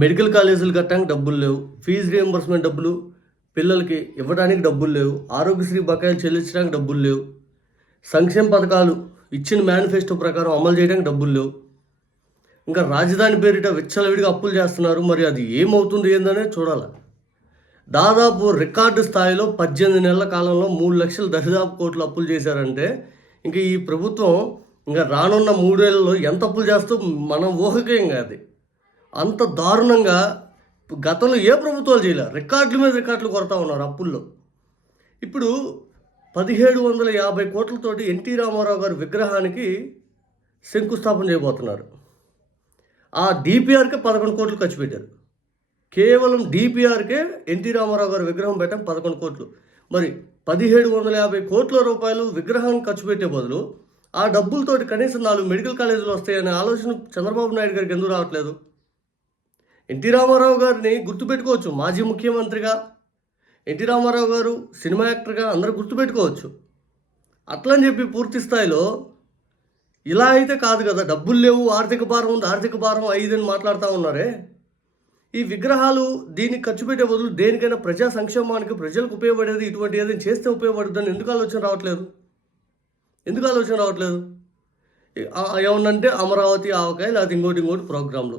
Medical కాలేజీలు కట్టడానికి డబ్బులు లేవు. ఫీజు రీయింబర్స్‌మెంట్ డబ్బులు పిల్లలకి ఇవ్వడానికి డబ్బులు లేవు. ఆరోగ్యశ్రీ బకాయిలు చెల్లించడానికి డబ్బులు లేవు. సంక్షేమ పథకాలు ఇచ్చిన మేనిఫెస్టో ప్రకారం అమలు చేయడానికి డబ్బులు లేవు. ఇంకా రాజధాని పేరిట విచ్చలవిడిగా అప్పులు చేస్తున్నారు. మరి అది ఏమవుతుంది ఏందనేది చూడాలి. దాదాపు రికార్డు స్థాయిలో 18 నెలల కాలంలో 3 లక్షల దరిదాపు కోట్లు అప్పులు చేశారంటే ఇంక ఈ ప్రభుత్వం ఇంకా రానున్న 3 ఏళ్లలో ఎంత అప్పులు చేస్తూ మనం ఊహకే ఇంకా అది. అంత దారుణంగా గతంలో ఏ ప్రభుత్వాలు చేయలే. రికార్డుల మీద రికార్డులు కొడతా ఉన్నారు అప్పుల్లో. ఇప్పుడు 1750 కోట్లతోటి ఎన్టీ రామారావు గారి విగ్రహానికి శంకుస్థాపన చేయబోతున్నారు. ఆ డిపిఆర్కే 11 కోట్లు ఖర్చు పెట్టారు. కేవలం డిపిఆర్కే ఎన్టీ రామారావు గారి విగ్రహం పెట్టడం 11 కోట్లు. మరి 1750 కోట్ల రూపాయలు విగ్రహం ఖర్చు పెట్టే బదులు ఆ డబ్బులతోటి కనీసం 4 మెడికల్ కాలేజీలు వస్తాయనే ఆలోచన చంద్రబాబు నాయుడు గారికి ఎందుకు రావట్లేదు? ఎన్టీ రామారావు గారిని గుర్తుపెట్టుకోవచ్చు మాజీ ముఖ్యమంత్రిగా. ఎన్టీ రామారావు గారు సినిమా యాక్టర్గా అందరూ గుర్తుపెట్టుకోవచ్చు. అట్లని చెప్పి పూర్తి స్థాయిలో ఇలా అయితే కాదు కదా. డబ్బులు లేవు, ఆర్థిక భారం ఉంది, ఆర్థిక భారం 5 అని మాట్లాడుతూ ఉన్నారే. ఈ విగ్రహాలు దీనికి ఖర్చు పెట్టే బదులు దేనికైనా ప్రజా సంక్షేమానికి ప్రజలకు ఉపయోగపడేది ఇటువంటి ఏదైనా చేస్తే ఉపయోగపడుతుందని ఎందుకు ఆలోచన రావట్లేదు? ఏమన్నంటే అమరావతి ఆవకాయ లేకపోతే ఇంకోటి ప్రోగ్రాంలు.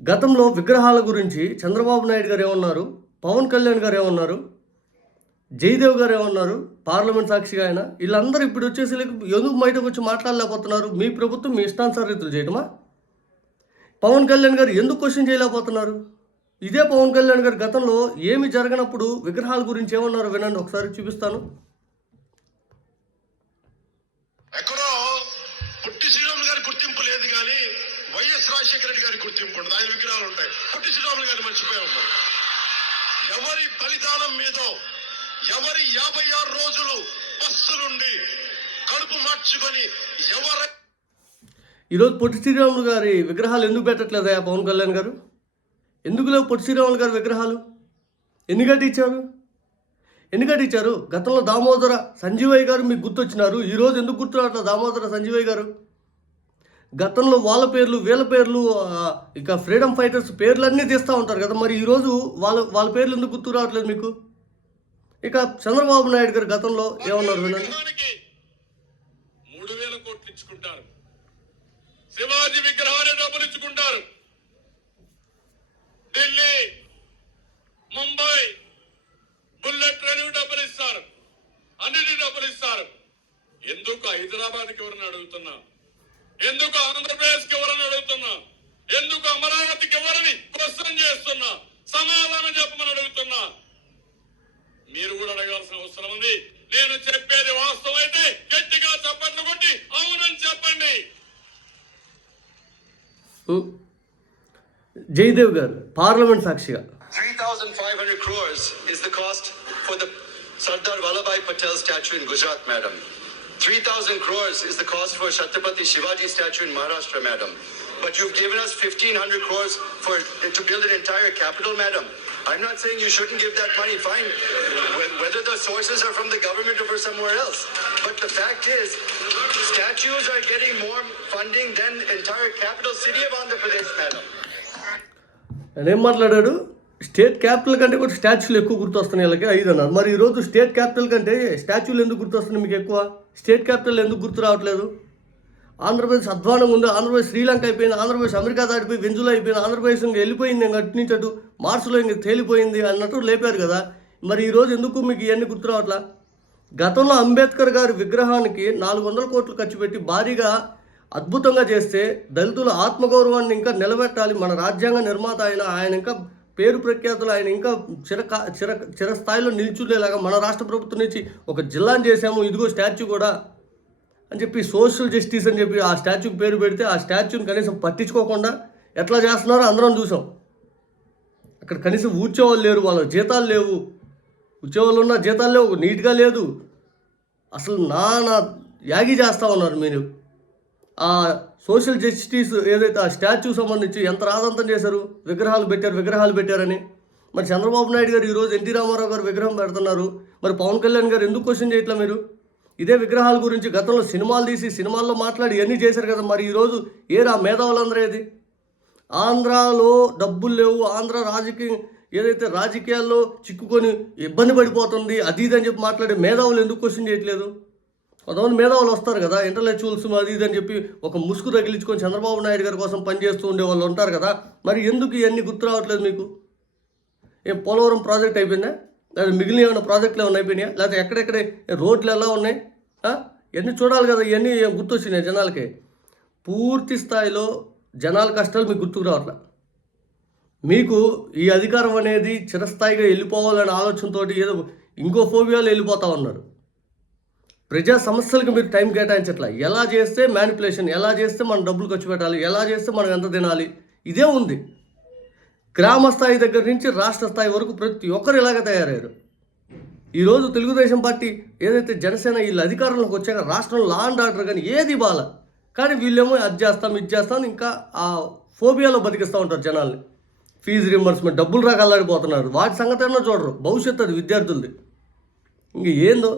గతంలో విగ్రహాల గురించి చంద్రబాబు నాయుడు గారు ఏమన్నారు, పవన్ కళ్యాణ్ గారు ఏమన్నారు, జయదేవ్ గారు ఏమన్నారు, పార్లమెంట్ సాక్షిగా ఆయన వీళ్ళందరూ ఇప్పుడు వచ్చేసి ఎందుకు బయటకు వచ్చి మాట్లాడలేకపోతున్నారు? మీ ప్రభుత్వం మీ ఇష్టానుసార రీతులు చేయటమా? పవన్ కళ్యాణ్ గారు ఎందుకు క్వశ్చన్ చేయలేకపోతున్నారు? ఇదే పవన్ కళ్యాణ్ గారు గతంలో ఏమి జరగనప్పుడు విగ్రహాల గురించి ఏమన్నారు వినండి, ఒకసారి చూపిస్తాను. ఎక్కడో పొట్టి శ్రీరాములు గారి గుర్తింపు లేదు కానీ వైఎస్ రాజశేఖర రెడ్డి గారి గుర్తింపు ఉంటుంది. ఆయన విగ్రహాలు ఉంటాయి. పొట్టి శ్రీరాములు గారిని మర్చిపోయాం. ఎవరి బలిదానం మీద ఎవరి 56 రోజులు బస్సులుండి కడుపు మార్చుకొని ఎవరి ఈరోజు పొట్టి శ్రీరాములు గారి విగ్రహాలు ఎందుకు పెట్టట్లేదా పవన్ కళ్యాణ్ గారు? ఎందుకు లేవు పొట్టి శ్రీరాములు గారి విగ్రహాలు? ఎన్ని కట్టించారు? గతంలో దామోదర సంజీవయ్య గారు మీకు గుర్తొచ్చినారు. ఈరోజు ఎందుకు గుర్తు రావట్లేదు దామోదర సంజీవయ్య గారు? గతంలో వాళ్ళ పేర్లు వీళ్ళ పేర్లు ఇక ఫ్రీడమ్ ఫైటర్స్ పేర్లన్నీ తీస్తూ ఉంటారు కదా. మరి ఈరోజు వాళ్ళ పేర్లు ఎందుకు గుర్తు రావట్లేదు మీకు? ఇక చంద్రబాబు నాయుడు గారు గతంలో ఏమన్నారు వినండి. 3,000 కోట్లు ఇచ్చుకుంటారు. శివాజీ విగ్రహాన్ని డబ్బులు ఇచ్చుకుంటారు. ఢిల్లీ, ముంబై బుల్లెట్ ట్రైన్ డబ్బులు ఇస్తారు. అన్నిటి డబ్బులు ఇస్తారు. ఎందుకు హైదరాబాద్కి ఎవరని అడుగుతున్నా? ఎందుకు ఆంధ్రప్రదేశ్కి ఎవరని అడుగుతున్నా? ఎందుకు అమరావతికి ఎవరని క్వశ్చన్ చేస్తున్నా? సమాధానం చెప్పమని అడుగుతున్నా. మీరు కూడా అడగాల్సిన అవసరం ఉంది. నేను చెప్పేది వాస్తవం అయితే గట్టిగా చప్పట్లు కొట్టి అవునని చెప్పండి. జయదేవ్ గారు పార్లమెంట్ సాక్షిగా 3,500 crores is the cost for the Sardar Vallabhbhai Patel statue in Gujarat, madam. 3,000 crores is the cost for Chhatrapati Shivaji statue in Maharashtra, madam. But you've given us 1,500 crores to build an entire capital, madam. I'm not saying you shouldn't give that money, fine. Whether the sources are from the government or from somewhere else. But the fact is, statues are getting more funding than entire capital city of Andhra Pradesh, madam. నేనేం మాట్లాడాడు? State capital కంటే కూడా స్టాచ్యూలు ఎక్కువ గుర్తొస్తున్నాయి వీళ్ళకి 5 అన్నారు. మరి ఈరోజు state capital కంటే స్టాచ్యూలు ఎందుకు గుర్తొస్తున్నాయి మీకు ఎక్కువ? స్టేట్ క్యాపిటల్ ఎందుకు గుర్తు రావట్లేదు? ఆంధ్రప్రదేశ్ అధ్వానంగా ఉంది. ఆంధ్రప్రదేశ్ శ్రీలంక అయిపోయింది. ఆంధ్రప్రదేశ్ అమెరికా దాటిపోయి వెంజులా అయిపోయింది. ఆంధ్రప్రదేశ్ ఇంకా వెళ్ళిపోయింది, ఇంకా అటు నుంచి అటు మార్సులో ఇంకా తేలిపోయింది అన్నట్టు లేపారు కదా. మరి ఈరోజు ఎందుకు మీకు ఇవన్నీ గుర్తు రావట్లా? గతంలో అంబేద్కర్ గారి విగ్రహానికి 400 కోట్లు ఖర్చు పెట్టి భారీగా అద్భుతంగా చేస్తే దళితుల ఆత్మగౌరవాన్ని ఇంకా నిలబెట్టాలి. మన రాజ్యాంగ నిర్మాత ఆయన ఇంకా పేరు ప్రఖ్యాతులు, ఆయన ఇంకా చిరస్థాయిలో నిల్చుండేలాగా మన రాష్ట్ర ప్రభుత్వం నుంచి ఒక జిల్లాను చేశాము, ఇదిగో స్టాచ్యూ కూడా అని చెప్పి సోషల్ జస్టిస్ అని చెప్పి ఆ స్టాచ్యూకి పేరు పెడితే ఆ స్టాచ్యూని కనీసం పట్టించుకోకుండా ఎట్లా చేస్తున్నారో అందరం చూసాం. అక్కడ కనీసం ఊడ్చేవాళ్ళు లేరు, వాళ్ళ జీతాలు లేవు. వచ్చేవాళ్ళు ఉన్న జీతాలు లేవు, నీట్గా లేదు. అసలు నా యాగి చేస్తూ ఉన్నారు మీరు. ఆ సోషల్ జస్టిస్ ఏదైతే ఆ స్టాచ్యూ సంబంధించి ఎంత రాదంతం చేశారు, విగ్రహాలు పెట్టారని. మరి చంద్రబాబు నాయుడు గారు ఈరోజు ఎన్టీ రామారావు గారు విగ్రహం పెడుతున్నారు. మరి పవన్ కళ్యాణ్ గారు ఎందుకు క్వశ్చన్ చేయట్లా మీరు? ఇదే విగ్రహాల గురించి గతంలో సినిమాలు తీసి సినిమాల్లో మాట్లాడి ఇవన్నీ చేశారు కదా. మరి ఈరోజు ఏరా మేధావులందరూ ఏది? ఆంధ్రాలో డబ్బులు లేవు, ఆంధ్ర ఏదైతే రాజకీయాల్లో చిక్కుకొని ఇబ్బంది పడిపోతుంది అది ఇది అని చెప్పి మాట్లాడే మేధావులు ఎందుకు క్వశ్చన్ చేయట్లేదు? కొంతమంది మేధావులు వస్తారు కదా, ఇంటలెక్చువల్స్ అది ఇది అని చెప్పి ఒక ముసుగు తగిలించుకొని చంద్రబాబు నాయుడు గారి కోసం పనిచేస్తూ ఉండే వాళ్ళు ఉంటారు కదా, మరి ఎందుకు ఇవన్నీ గుర్తు రావట్లేదు మీకు? ఏం పోలవరం ప్రాజెక్ట్ అయిపోయిందా? లేదా మిగిలిన ఏమైనా ప్రాజెక్టులు ఏమైనా అయిపోయినాయా? లేకపోతే ఎక్కడెక్కడ రోడ్లు ఎలా ఉన్నాయి? ఇవన్నీ చూడాలి కదా, ఇవన్నీ గుర్తొచ్చినాయి జనాలకి. పూర్తి స్థాయిలో జనాల కష్టాలు మీకు గుర్తుకు రావట్లే. మీకు ఈ అధికారం అనేది చిరస్థాయిగా వెళ్ళిపోవాలనే ఆలోచనతో ఏదో ఇంకో ఫోబియాలో వెళ్ళిపోతా ఉన్నారు. ప్రజా సమస్యలకు మీరు టైం కేటాయించట్లా. ఎలా చేస్తే మ్యానిపులేషన్, ఎలా చేస్తే మనం డబ్బులు ఖర్చు పెట్టాలి, ఎలా చేస్తే మనం ఎంత తినాలి, ఇదే ఉంది. గ్రామ స్థాయి దగ్గర నుంచి రాష్ట్ర స్థాయి వరకు ప్రతి ఒక్కరు ఇలాగ తయారయ్యారు. ఈరోజు తెలుగుదేశం పార్టీ ఏదైతే జనసేన వీళ్ళు అధికారంలోకి వచ్చాక రాష్ట్రంలో లా అండ్ ఆర్డర్ కానీ ఏది బాల, కానీ వీళ్ళేమో అది చేస్తాం ఇది చేస్తాం ఇంకా ఆ ఫోబియాలో బతికిస్తూ ఉంటారు జనాల్ని. ఫీజు రీంబర్స్మెంట్ డబ్బులు రాక అల్లాడిపోతున్నారు. వాటి సంగతి ఏమో చూడరు. భవిష్యత్తు అది విద్యార్థులది. ఇంక ఏందో